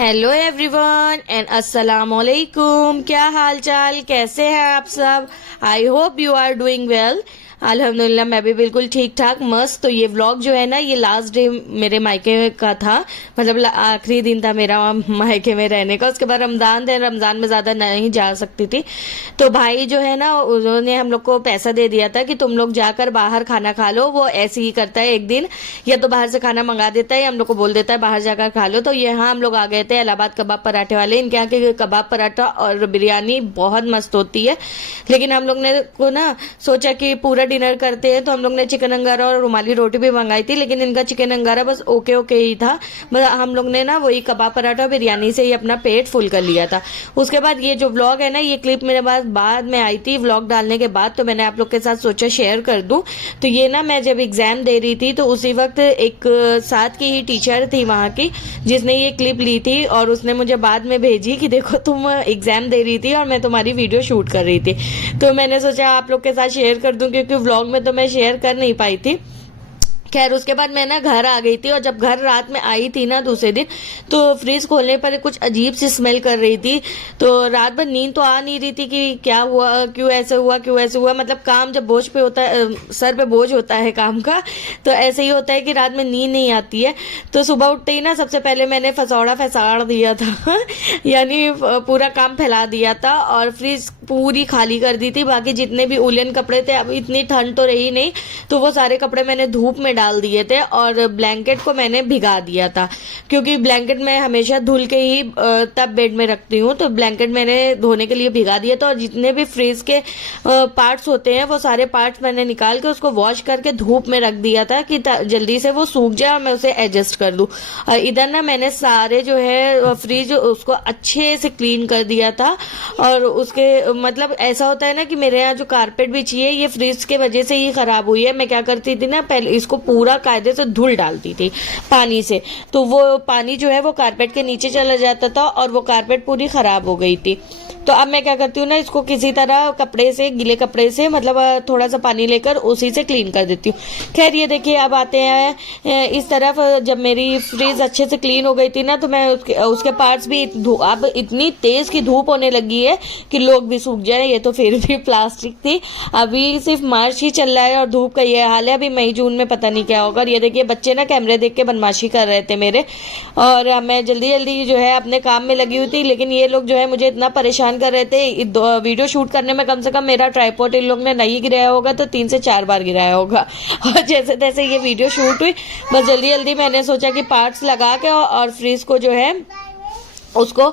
Hello everyone and अस्सलाम वालेकुम। क्या हाल चाल, कैसे हैं आप सब? I hope you are doing well. अल्हम्दुलिल्लाह मैं भी बिल्कुल ठीक ठाक मस्त। तो ये व्लॉग जो है ना, ये लास्ट डे मेरे मायके का था, मतलब आखिरी दिन था मेरा मायके में रहने का। उसके बाद रमज़ान थे, रमज़ान में ज़्यादा नहीं जा सकती थी, तो भाई जो है ना उन्होंने हम लोग को पैसा दे दिया था कि तुम लोग जाकर बाहर खाना खा लो। वो ऐसे ही करता है, एक दिन या तो बाहर से खाना मंगा देता है या हम लोग को बोल देता है बाहर जाकर खा लो। तो यहाँ हम लोग आ गए थे इलाहाबाद कबाब पराठे वाले। इनके यहाँ के कबाब पराठा और बिरयानी बहुत मस्त होती है, लेकिन हम लोग ने को ना सोचा कि पूरा डिनर करते हैं, तो हम लोग ने चिकन अंगारा और रुमाली रोटी भी मंगाई थी, लेकिन इनका चिकन अंगारा बस ओके ओके ही था। बस हम लोग ने ना वही कबाब पराठा बिरयानी से ही अपना पेट फुल कर लिया था। उसके बाद ये जो व्लॉग है ना, ये क्लिप मेरे पास बाद में आई थी व्लॉग डालने के बाद, तो मैंने आप लोग के साथ सोचा शेयर कर दूं। तो ये ना मैं जब एग्जाम दे रही थी, तो उसी वक्त एक साथ की ही टीचर थी वहाँ की, जिसने ये क्लिप ली थी और उसने मुझे बाद में भेजी कि देखो तुम एग्जाम दे रही थी और मैं तुम्हारी वीडियो शूट कर रही थी। तो मैंने सोचा आप लोग के साथ शेयर कर दूं, क्योंकि व्लॉग में तो मैं शेयर कर नहीं पाई थी। खैर उसके बाद मैं ना घर आ गई थी, और जब घर रात में आई थी ना दूसरे दिन, तो फ्रिज खोलने पर कुछ अजीब सी स्मेल कर रही थी। तो रात भर नींद तो आ नहीं रही थी कि क्या हुआ, क्यों ऐसे हुआ, क्यों ऐसे हुआ। मतलब काम जब बोझ पे होता है, सर पे बोझ होता है काम का, तो ऐसे ही होता है कि रात में नींद नहीं आती है। तो सुबह उठते ही ना सबसे पहले मैंने फसौड़ा फैसाड़ दिया था यानी पूरा काम फैला दिया था, और फ्रिज पूरी खाली कर दी थी। बाकी जितने भी उलन कपड़े थे, अब इतनी ठंड तो रही नहीं, तो वो सारे कपड़े मैंने धूप में डाल दिए थे, और ब्लैंकेट को मैंने भिगा दिया था, क्योंकि ब्लैंकेट मैं हमेशा धुल के ही तब बेड में रखती हूँ। तो ब्लैंकेट मैंने धोने के लिए भिगा दिया था, और जितने भी फ्रिज के पार्ट्स होते हैं वो सारे पार्ट्स मैंने निकाल के उसको वॉश करके धूप में रख दिया था कि जल्दी से वो सूख जाए और मैं उसे एडजस्ट कर दूं। और इधर ना मैंने सारे जो है फ्रिज उसको अच्छे से क्लीन कर दिया था। और उसके मतलब ऐसा होता है ना कि मेरे यहाँ जो कारपेट बिछी है, ये फ्रिज के वजह से ही खराब हुई है। मैं क्या करती थी ना, पहले इसको पूरा कायदे से धुल डालती थी पानी से, तो वो पानी जो है वो कारपेट के नीचे चला जाता था और वो कारपेट पूरी खराब हो गई थी। तो अब मैं क्या करती हूँ ना, इसको किसी तरह कपड़े से, गीले कपड़े से, मतलब थोड़ा सा पानी लेकर उसी से क्लीन कर देती हूँ। खैर ये देखिए, अब आते हैं इस तरफ। जब मेरी फ्रिज अच्छे से क्लीन हो गई थी ना, तो मैं उसके पार्ट्स भी अब इतनी तेज की धूप होने लगी है कि लोग भी सूख जाए। ये तो फिर भी प्लास्टिक थी, अभी सिर्फ मार्च ही चल रहा है और धूप का ये हाल है। अभी मई जून में पता नहीं क्या होगा। और ये देखिए बच्चे ना कैमरे देख के बदमाशी कर रहे थे मेरे, और मैं जल्दी जल्दी जो है अपने काम में लगी हुई थी, लेकिन ये लोग जो है मुझे इतना परेशान कर रहे थे। वीडियो शूट करने में कम से कम मेरा ट्राइपॉड इन लोग ने नहीं गिराया होगा तो 3 से 4 बार गिराया होगा। और जैसे तैसे ये वीडियो शूट हुई, बस जल्दी जल्दी मैंने सोचा कि पार्ट्स लगा के और फ्रिज को जो है उसको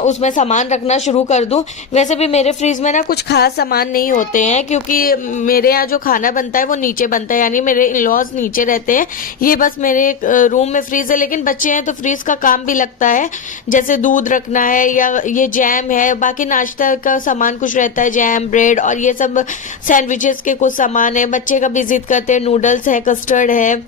उसमें सामान रखना शुरू कर दूं। वैसे भी मेरे फ्रिज में ना कुछ खास सामान नहीं होते हैं, क्योंकि मेरे यहाँ जो खाना बनता है वो नीचे बनता है, यानी मेरे इन-लॉज नीचे रहते हैं। ये बस मेरे रूम में फ्रिज है, लेकिन बच्चे हैं तो फ्रिज का काम भी लगता है, जैसे दूध रखना है या ये जैम है, बाकी नाश्ता का सामान कुछ रहता है, जैम, ब्रेड और ये सब सैंडविचेस के कुछ सामान है। बच्चे कभी जिद करते हैं, नूडल्स है, कस्टर्ड है,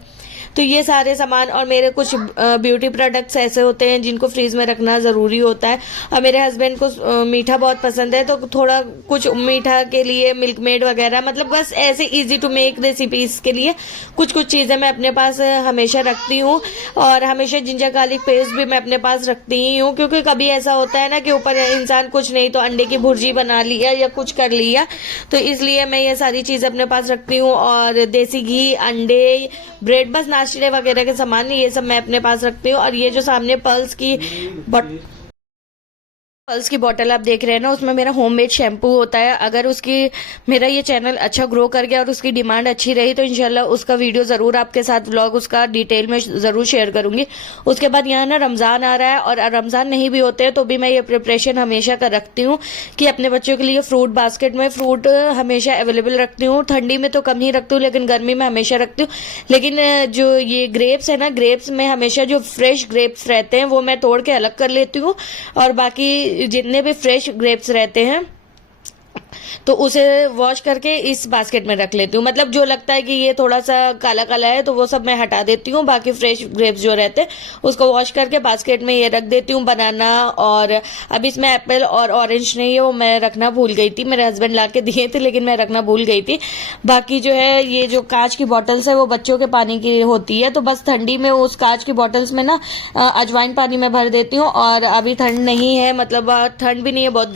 तो ये सारे सामान। और मेरे कुछ ब्यूटी प्रोडक्ट्स ऐसे होते हैं जिनको फ्रीज में रखना ज़रूरी होता है। और मेरे हस्बैंड को मीठा बहुत पसंद है, तो थोड़ा कुछ मीठा के लिए मिल्क मेड वगैरह, मतलब बस ऐसे इजी टू मेक रेसिपीज के लिए कुछ कुछ चीज़ें मैं अपने पास हमेशा रखती हूँ। और हमेशा जिंजर गार्लिक पेस्ट भी मैं अपने पास रखती ही हूँ, क्योंकि कभी ऐसा होता है ना कि ऊपर इंसान कुछ नहीं तो अंडे की भुर्जी बना लिया या कुछ कर लिया, तो इसलिए मैं ये सारी चीज़ें अपने पास रखती हूँ। और देसी घी, अंडे, ब्रेड, बस नाश्ते वगैरह के सामान ये सब मैं अपने पास रखती हूँ। और ये जो सामने पल्स की बोतल आप देख रहे हैं ना, उसमें मेरा होममेड शैम्पू होता है। अगर उसकी मेरा ये चैनल अच्छा ग्रो कर गया और उसकी डिमांड अच्छी रही, तो इंशाल्लाह उसका वीडियो ज़रूर आपके साथ, व्लॉग उसका डिटेल में ज़रूर शेयर करूंगी। उसके बाद यहाँ ना रमज़ान आ रहा है, और रमज़ान नहीं भी होते हैं तो भी मैं ये प्रिपरेशन हमेशा कर रखती हूँ कि अपने बच्चों के लिए फ्रूट बास्केट में फ्रूट हमेशा अवेलेबल रखती हूँ। ठंडी में तो कम ही रखती हूँ, लेकिन गर्मी में हमेशा रखती हूँ। लेकिन जो ये ग्रेप्स है ना, ग्रेप्स में हमेशा जो फ्रेश ग्रेप्स रहते हैं वो मैं तोड़ के अलग कर लेती हूँ, और बाकी जितने भी फ्रेश ग्रेप्स रहते हैं तो उसे वॉश करके इस बास्केट में रख लेती हूँ। मतलब जो लगता है कि ये थोड़ा सा काला काला है तो वो सब मैं हटा देती हूँ, बाकी फ्रेश ग्रेप्स जो रहते हैं उसको वॉश करके बास्केट में ये रख देती हूँ। बनाना और अब इसमें एप्पल और ऑरेंज नहीं है, वो मैं रखना भूल गई थी, मेरे हस्बैंड ला के दिए थे लेकिन मैं रखना भूल गई थी। बाकी जो है ये जो कांच की बॉटल्स है वो बच्चों के पानी की होती है, तो बस ठंडी में उस कांच की बॉटल्स में ना अजवाइन पानी में भर देती हूँ। और अभी ठंड नहीं है, मतलब ठंड भी नहीं है, बहुत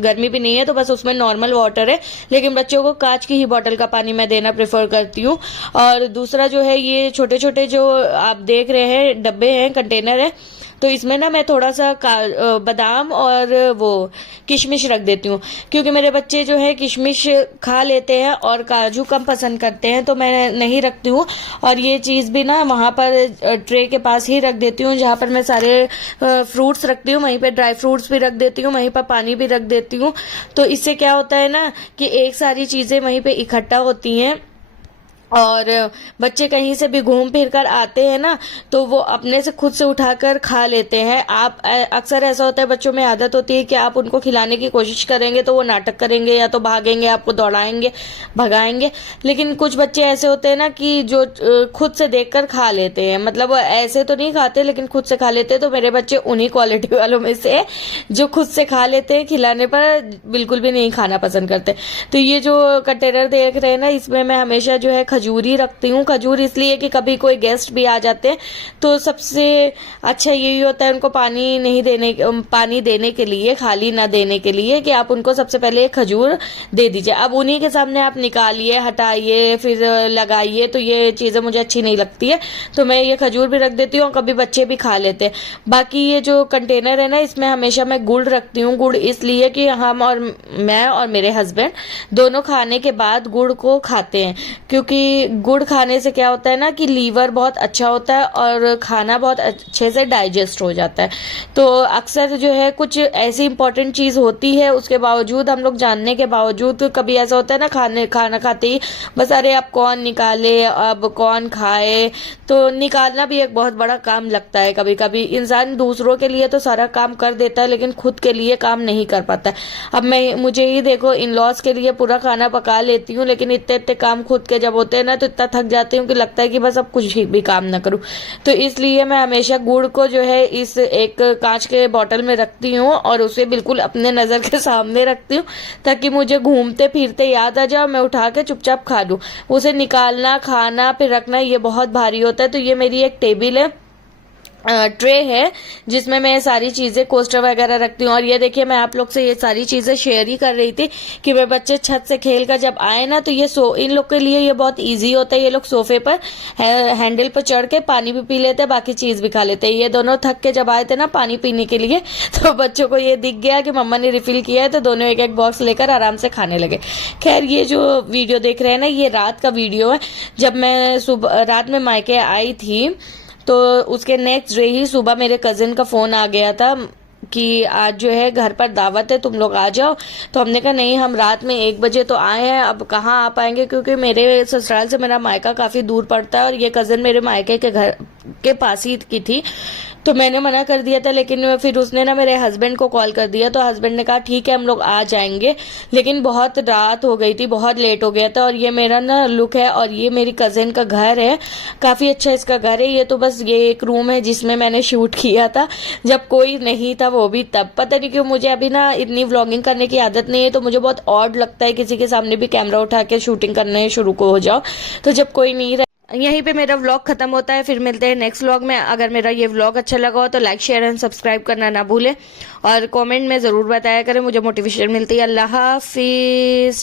गर्मी भी नहीं है, तो बस उसमें नॉर्मल वाटर है, लेकिन बच्चों को कांच की ही बॉटल का पानी मैं देना प्रेफर करती हूँ। और दूसरा जो है ये छोटे छोटे जो आप देख रहे हैं डब्बे हैं, कंटेनर है, तो इसमें ना मैं थोड़ा सा बादाम और वो किशमिश रख देती हूँ, क्योंकि मेरे बच्चे जो है किशमिश खा लेते हैं और काजू कम पसंद करते हैं, तो मैं नहीं रखती हूँ। और ये चीज़ भी ना वहाँ पर ट्रे के पास ही रख देती हूँ, जहाँ पर मैं सारे फ्रूट्स रखती हूँ, वहीं पर ड्राई फ्रूट्स भी रख देती हूँ, वहीं पर पानी भी रख देती हूँ। तो इससे क्या होता है ना कि एक सारी चीज़ें वहीं पर इकट्ठा होती हैं, और बच्चे कहीं से भी घूम फिर कर आते हैं ना तो वो अपने से खुद से उठाकर खा लेते हैं। आप अक्सर ऐसा होता है, बच्चों में आदत होती है कि आप उनको खिलाने की कोशिश करेंगे तो वो नाटक करेंगे, या तो भागेंगे, आपको दौड़ाएंगे, भगाएंगे। लेकिन कुछ बच्चे ऐसे होते हैं ना कि जो खुद से देखकर खा लेते हैं, मतलब ऐसे तो नहीं खाते लेकिन खुद से खा लेते हैं। तो मेरे बच्चे उन्हीं क्वालिटी वालों में से जो खुद से खा लेते हैं, खिलाने पर बिल्कुल भी नहीं खाना पसंद करते। तो ये जो कंटेनर देख रहे हैं ना, इसमें मैं हमेशा जो है खजूर ही रखती हूँ। खजूर इसलिए कि कभी कोई गेस्ट भी आ जाते हैं तो सबसे अच्छा यही होता है उनको पानी देने के लिए, खाली ना देने के लिए, कि आप उनको सबसे पहले खजूर दे दीजिए। अब उन्हीं के सामने आप निकालिए, हटाइए, फिर लगाइए, तो ये चीज़ें मुझे अच्छी नहीं लगती है। तो मैं ये खजूर भी रख देती हूँ और कभी बच्चे भी खा लेते हैं। बाकी ये जो कंटेनर है ना, इसमें हमेशा मैं गुड़ रखती हूँ। गुड़ इसलिए कि मैं और मेरे हस्बैंड दोनों खाने के बाद गुड़ को खाते हैं, क्योंकि गुड़ खाने से क्या होता है ना कि लीवर बहुत अच्छा होता है और खाना बहुत अच्छे से डाइजेस्ट हो जाता है। तो अक्सर जो है कुछ ऐसी इंपॉर्टेंट चीज़ होती है, उसके बावजूद हम लोग जानने के बावजूद कभी ऐसा होता है ना खाना खाते ही बस अरे अब कौन निकाले, अब कौन खाए। तो निकालना भी एक बहुत बड़ा काम लगता है। कभी कभी इंसान दूसरों के लिए तो सारा काम कर देता है लेकिन खुद के लिए काम नहीं कर पाता है। अब मुझे ही देखो, इन लॉज के लिए पूरा खाना पका लेती हूँ, लेकिन इतने इतने काम खुद के जब होते हैं ना तो इतना थक जाती हूँ कि लगता है कि बस अब कुछ भी काम ना करूँ। तो इसलिए मैं हमेशा गुड़ को जो है इस एक कांच के बोतल में रखती हूँ और उसे बिल्कुल अपने नज़र के सामने रखती हूँ, ताकि मुझे घूमते फिरते याद आ जाए, मैं उठा के चुपचाप खा लूँ। उसे निकालना, खाना, फिर रखना ये बहुत भारी होता है। तो ये मेरी एक टेबल है, ट्रे है, जिसमें मैं सारी चीज़ें, कोस्टर वगैरह रखती हूँ। और ये देखिए, मैं आप लोग से ये सारी चीज़ें शेयर ही कर रही थी कि मेरे बच्चे छत से खेल कर जब आए ना तो इन लोग के लिए ये बहुत इजी होता है। ये लोग सोफे पर हैंडल पर चढ़ के पानी भी पी लेते हैं, बाकी चीज़ भी खा लेते हैं। ये दोनों थक के जब आए थे ना पानी पीने के लिए, तो बच्चों को ये दिख गया कि मम्मा ने रिफिल किया है, तो दोनों एक एक बॉक्स लेकर आराम से खाने लगे। खैर, ये जो वीडियो देख रहे हैं ना, ये रात का वीडियो है। जब मैं रात में मायके आई थी तो उसके नेक्स्ट डे ही सुबह मेरे कज़न का फ़ोन आ गया था कि आज जो है घर पर दावत है, तुम लोग आ जाओ। तो हमने कहा नहीं, हम रात में 1 बजे तो आए हैं, अब कहाँ आ पाएंगे, क्योंकि मेरे ससुराल से मेरा मायका काफ़ी दूर पड़ता है और ये कज़न मेरे मायके के घर के पास ही की थी। तो मैंने मना कर दिया था, लेकिन फिर उसने ना मेरे हस्बैंड को कॉल कर दिया, तो हस्बैंड ने कहा ठीक है हम लोग आ जाएंगे। लेकिन बहुत रात हो गई थी, बहुत लेट हो गया था। और ये मेरा ना लुक है और ये मेरी कज़न का घर है, काफ़ी अच्छा इसका घर है। ये तो बस ये एक रूम है जिसमें मैंने शूट किया था जब कोई नहीं था, वो भी तब। पता नहीं क्यों मुझे अभी ना इतनी व्लॉगिंग करने की आदत नहीं है, तो मुझे बहुत ऑड लगता है किसी के सामने भी कैमरा उठा के शूटिंग करने शुरू को हो जाओ। तो जब कोई नहीं रहा, यहीं पे मेरा व्लॉग खत्म होता है। फिर मिलते हैं नेक्स्ट व्लॉग में। अगर मेरा ये व्लॉग अच्छा लगा हो तो लाइक, शेयर एंड सब्सक्राइब करना ना भूलें, और कमेंट में ज़रूर बताया करें, मुझे मोटिवेशन मिलती है। अल्लाह हाफिज़।